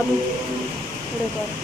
दादू थोड़े कर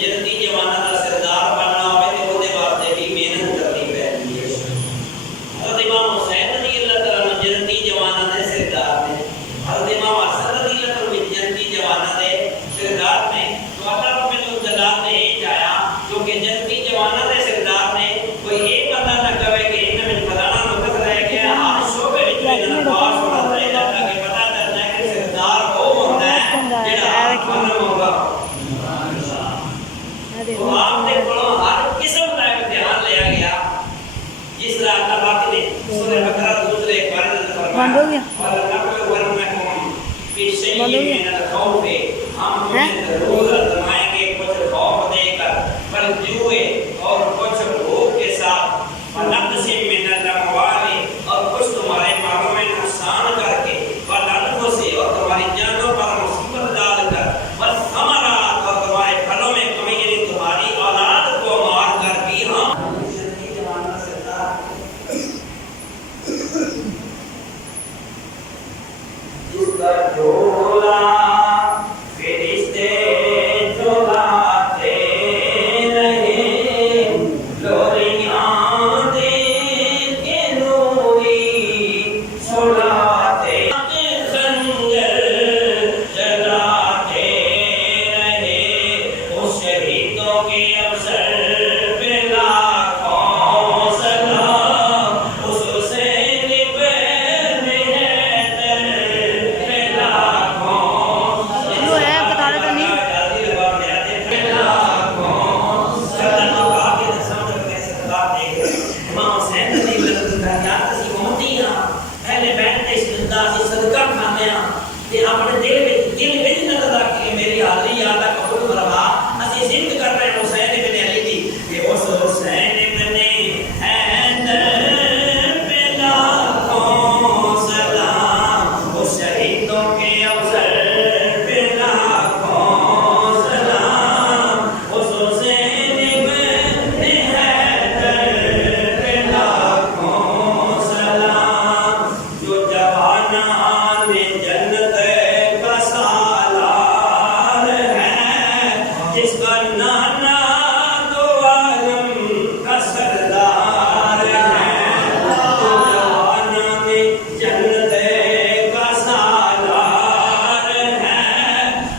जल्दी जमाना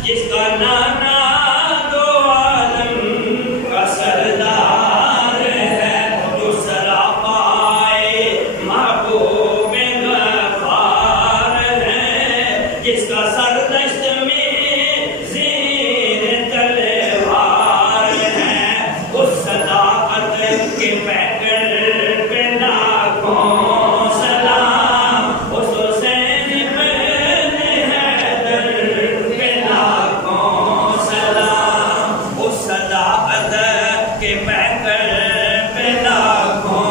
जिसका नाना दो आलम का सरदार है, जो सरा पाए महबूब गफ्फार है, जिसका सर दश्त में ज़ेर तलवार है, उस सदाकत के पैकर पे लाखों सलाम, उस हुसैन इब्ने हैदर पे लाखों सलाम, उस सदाकत के पैकर पे लाखों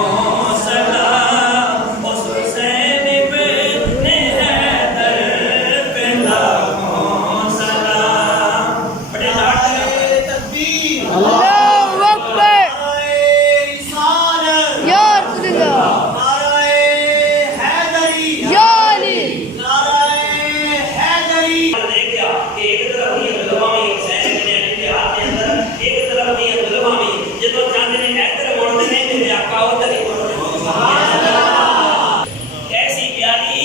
सलाम, उस हुसैन इब्ने हैदर पे लाखों सलाम। बड़े लाड से तकबीर अल्लाहु अकबर। रिसालत या रसूलल्लाह, नाराए हैदरी या अली। नाराए हैदरी देख क्या कि एक तरफ ये जुल्मामी हुसैन इब्ने अली के हाथ के अंदर, एक तरफ ये जुल्मामी ਜਦੋਂ ਚਾਹੁੰਦੇ ਨੇ ਇੱਧਰ ਮੁੜਦੇ ਨੇ ਮੇਰੇ ਆਕਾ ਉੱਧਰ ਹੀ ਮੁੜਦੇ ਨੇ। कैसी प्यारी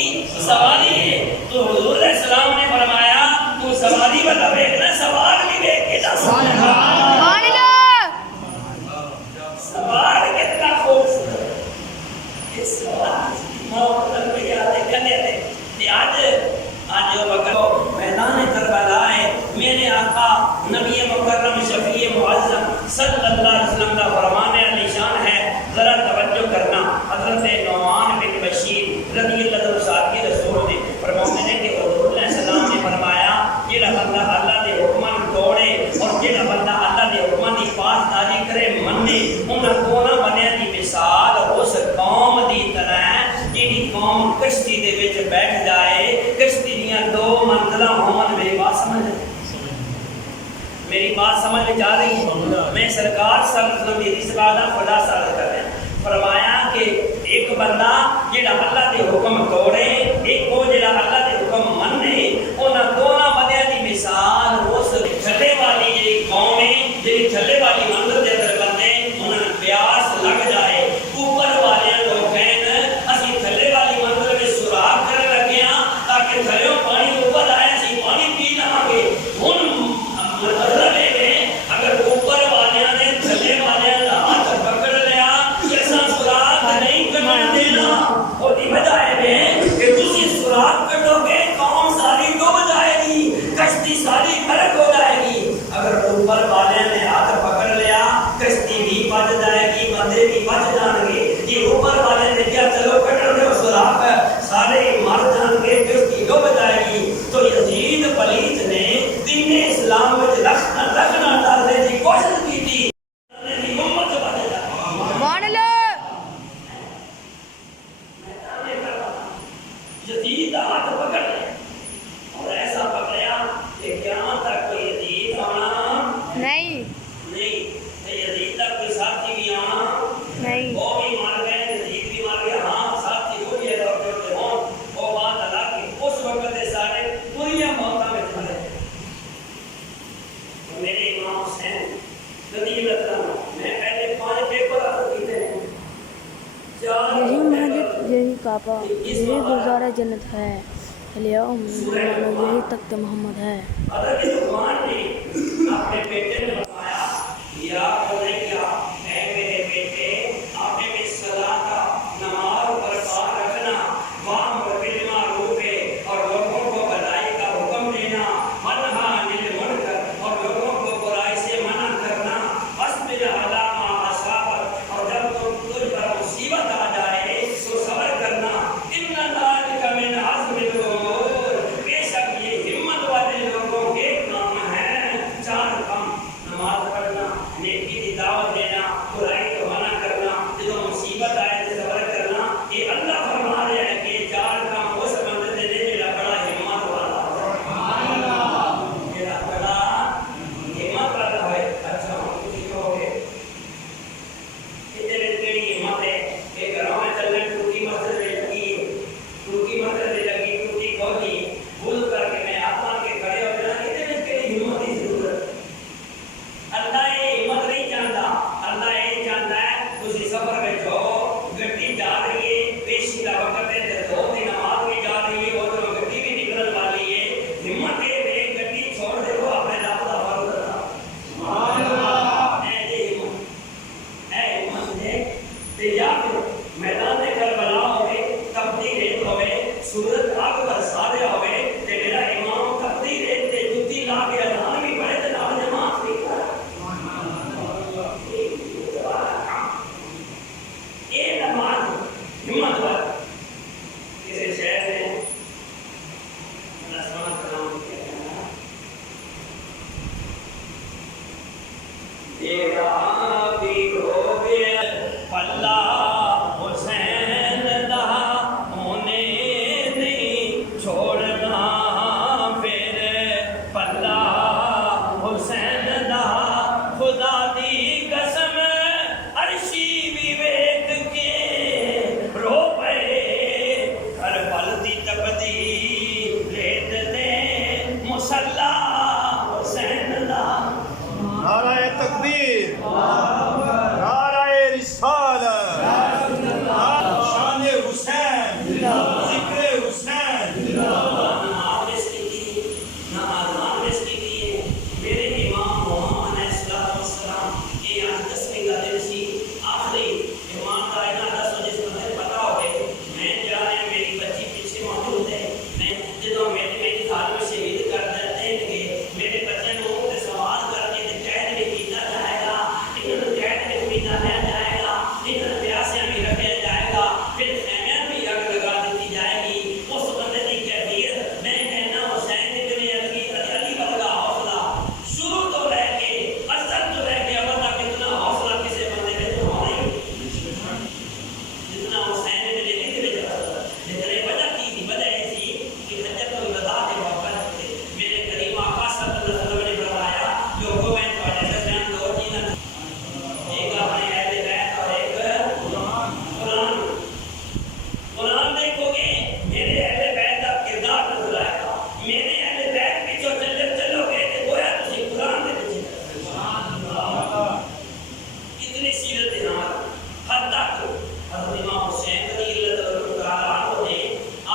सवारी है। तो हुजूर अलैहिस्सलाम ने फरमाया तू सवारी वाला देखना, सवार भी देख के जा। मान लो सवार कितना खूबसूरत, इस सवार मोहब्बत में याद करने दे कि आज जो वक्त मैदान करबला है, मेरे आका नबी मुकर्रम शफी मुअज़्ज़म सल्लल्लाहु अलैहि वसल्लम का फरमान अलीशान है। जरा तवज्जो करना, हजरत नौमान बिन बशीर रज़ियल्लाहु अन्हु साहब के रसूल ने फरमाते हैं कि हुजूर अलैहिस्सलाम ने फरमाया जेड़ा बंदा अल्लाह दे हुक्मां तोड़े और जेड़ा बंदा अल्लाह दे हुक्मां दी पासदारी करे मन्ने, उन्हां दोनां बंदियां दी मिसाल उस कौम दी तरह जेड़ी कौम कश्ती दे विच बैठ जाए, कश्ती दियां दो मंजिलां होवन। मेरी बात समझ, मेरी बात समझ में जा रही है? मैं सरकार सल्लल्लाहु अलैहि वसल्लम का खुलासा कर रहा हूं। फरमाया कि एक बंदा जेड़ा अल्लाह दे हुक्म तोड़े, एक वो जेड़ा अल्लाह दे हुक्म मन्ने, उन्हां दोनां बंदियां दी मिसाल उस थल्ले वाली जेड़ी कौम है, जेड़ी थल्ले वाली मंजिल दे अंदर बंदे उन्हां प्यास लग जाए, ऊपर वाले लोग कहन असीं थल्ले वाली मंजिल में सुराख करन लगे हां ताकि थल्लेओं पानी ऊपर आए, असीं पानी पी लवांगे। हुण रवे में अगर ऊपर वाले ने थल्ले वाले का हाथ पकड़ लिया, कैसा सुराख नहीं करने देना। और दी वजह है कि तुसी सुराख कटोगे, कौम सारी डूब जाएगी, कश्ती सारी गर्क हो जाएगी। अगर ऊपर वाले ने हाथ पकड़ लिया, कश्ती भी बच जाएगी, बंदे भी बच जाएंगे। ये ऊपर वाले ने क्या चलो कट लो सुराख, सारे मर जाएंगे, कश्ती डूब जाएगी। तो यजीद पलीत ने दीन इस्लाम में रखना डालने की कोशिश की थी, उम्मत बच जाए। मान लो यजीद हाथ पकड़ लिया और ऐसा पकड़ा कि क्या तक कोई यजीद आना नहीं, नहीं, यजीद तक कोई साथी भी आना नहीं। वो भी मार गए, यजीद भी मार गया। हाँ साथी हो गए डॉक्टर हो, वो बात अलग कि उस वक्त के सारे पूरी मौत में चले। मेरे इमाम हुसैन रज़ियल्लाहु अन्हु, मैं पहले 5 पेपर आपको किए हैं, यही महजत, यही काबा, यही गुलजार जन्नत है, यही तख्त मोहम्मद है। हज़रत लुक़मान ने अपने बेटे ने बताया, या बुनैया, ऐ मेरे बेटे, आपने भी सलाह का नमाज बरकरार रखना, वाअम्र बिल मारूफ, और लोगों को भलाई का हुक्म देना, वनहा अनिल मुनकर, और लोगों को बुराई से मना करना, वस्बिर अला मा असाबक, और जब तुझ पर मुसीबत आ जाए तो सब्र करना। इन्ना ज़ालिका मिन अज़्मिल उमूर, बेशक ये हिम्मत वाले लोगों के काम तेरा भी हो गया पल्ला हुसैन दा होने नहीं छोड़ना फिर पल्ला हुसैन दा खुदा दी कसम अर्शी विवेक के रो पे हर पल दी तपदी रेत दे मुसल्ला हुसैन दा नाराए तकबीर नाराए रिसालत शान हुसैन जिक्र हुसैन नमाज़ की मेरे इमाम मोहम्मद अलैहिस्सलाम ये आज 10वीं का दिन सी आखिरी इमाम का इना 10 जिस बंदे पता हो गए मैं जा रहे हैं मेरी बच्ची पीछे मौजूद है मैं जो मेरे साथ में शहीद कर देते हैं मेरे बच्चे को ते सवाल करके ते कैद में कीता जाएगा इन्हें कैद में कीता जाएगा इन्हें प्यासे भी रखा जाएगा फिर खैमे भी आग लगा दी जाएगी उस बंदे की कैफियत मैं कहना हुसैन इब्न अली वर्गा हौसला शुरू तो लेके असर तो लेके अब तक इतना हौसला किसी बंदे में तो होना ही जितना हुसैन इब्न अली के लिए लेकिन वजह की वजह ऐसी कि हजरत को बता दे वापस मेरे करीम आका सल्लल्लाहु अलैहि वसल्लम ने फरमाया लोगों में तुम्हारे दरमियान दो चीजें एक अपने अहले बैत और एक कुरान देखोगे मेरे अहले बैत का किरदार नजर आएगा मेरे अहले बैत पीछे चलोगे तो गोया तुम कुरान दे पीछे इतनी सीरत है हमारी हद तक हज़रत इमाम हुसैन रज़ियल्लाहु ताला अन्हु ने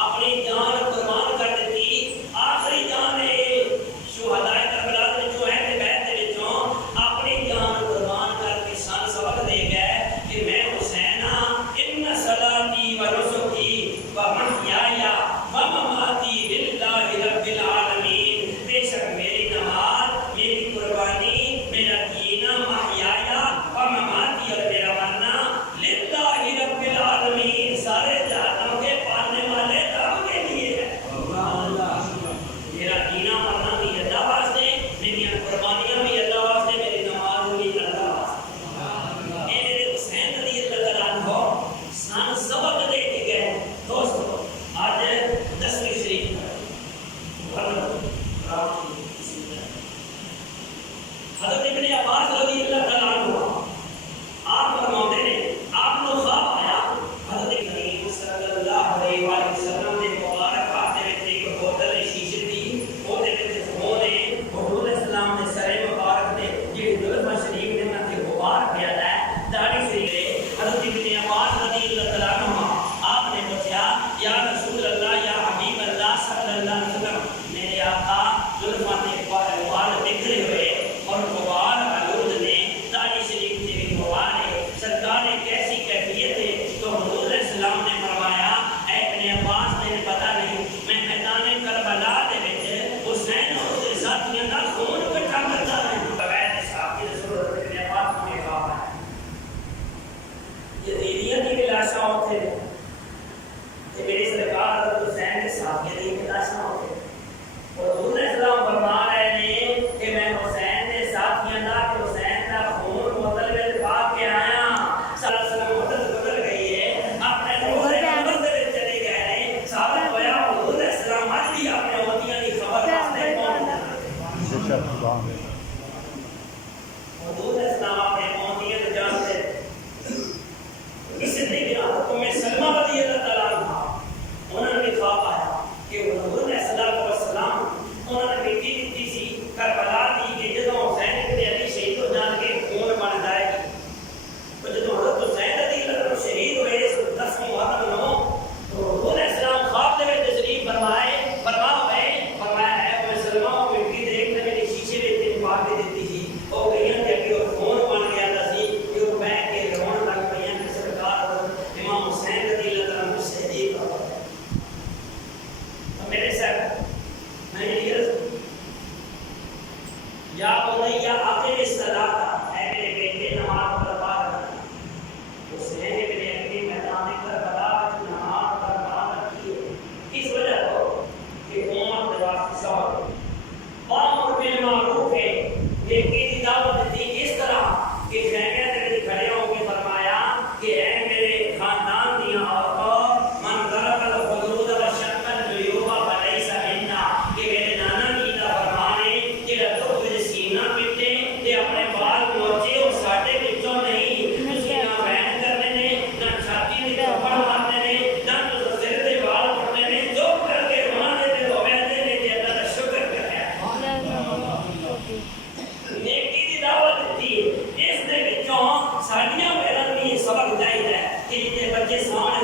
अपनी जान कुर्बान कर दी आखिरी जान है शुहदाए करबला में जो अहले बैत दे विचों अपनी जान कुर्बान करके सन सबक दे गए कि मैं हुसैन हां इन्ना सलाती व नुसुकी व महयाया व ममाती लिल्लाहि रब्बिल आलमीन बेशक मेरी नमाज मेरी कुर्बानी मेरा जीना महयाया व ममाती और मेरा मरना लिल्लाहि रब्बिल आलमीन सारे जहानों के पालने वाले रब के लिए है मेरा जीना मरना भी अल्लाह वास्ते मेरी कुर्बानियां भी अल्लाह वास्ते मेरी नमाज भी अल्लाह वास्ते ये मेरे हुसैन रज़ियल्लाहु अन्हु सन सबक दे के गए दोस्तों आज 10वीं शरीफ हज़रत इब्न अब्बास रज़ियल्लाहु अन्हु आप फरमाते हैं आप लोग ख्वाब आया हज़रत करीम सल्लल्लाहु अलैहि वसल्लम ने मुबारक हाथ में एक बोतल शीशे दी ਉਹਦੇ ਵਿੱਚ ਫੋਨ ਹੈ हुजूर इस्लाम ने सरे मुबारक ने ਜਿਹੜੀ ਦੁਲਫਾ शरीफ ने ना ते गुबार किया है दाढ़ी शरीफ है हज़रत इब्न अब्बास रज़ियल्लाहु अन्हु आपने पूछा या रसूल अल्लाह या हबीब अल्लाह सल्लल्लाहु अलैहि वसल्लम मेरे आका दुल्फा ने बाल बिखरे हुए और गुबार आलूद ने दाढ़ी शरीफ से भी गुबार है सरकार ने कैसी कैफियत है तो हुजूर इस्लाम ने फरमाया ऐ इब्न अब्बास ने पता नहीं मैं मैदान करबला दे विच हुसैन और उसके साथियों का खून इकट्ठा करता है बगैर साथी रसूल इब्न अब्बास ने कहा यजीदियत की लाशा होते ये मेरी सरकार हज़रत हुसैन के साथियों की लाशा होते और हुजूर इस्लाम फरमा रहे हैं कि मैं हुसैन के साथियों का कि हुसैन का खून बोतल में भाग के आया सल्लल्लाहु मदद गुजर गई है अपने हुसैन मंदिर में चले गए हैं साबित होया हुजूर इस्लाम आज भी अपने मोतियां की खबर वास्ते पहुंच हुजूर इस्लाम अपने मोतियां को जानते इसने क्या हुक्म सलमा रज़ियल्लाहु ताला अन्हा उन्होंने ख्वाब आया कि हुजूर सल्लल्लाहु अलैहि वसल्लम उन्होंने मिट्टी दी सी करबला दी कि जब हुसैन इब्न अली शहीद हो जाएंगे खून बन जाएगी तो जब हज़रत हुसैन रज़ियल्लाहु अन्हु शहीद हुए 10 मुहर्रम को तो हुजूर इस्लाम ख्वाब में तशरीफ फरमाया है वो सलमा मिट्टी देखने मेरी शीशे में इतनी बात दे देती थी वो कहीं कि वो खून बन गया था सी कि वो बैठ के रोने लग पई कि सरकार इमाम हुसैन रज़ियल्लाहु अन्हु शहीद हो गए मेरे साथ मैं या बुनैया अक़िम इस्सलात है मेरे बेटे नमाज बर्पा कर हुसैन इब्न अली मैदान करबला में नमाज बर्पा की इस वजह को कि उम्मत के वास्ते सवाल और बिल मारूफ है नेकी की दावत दी इस तरह बच्चे सामने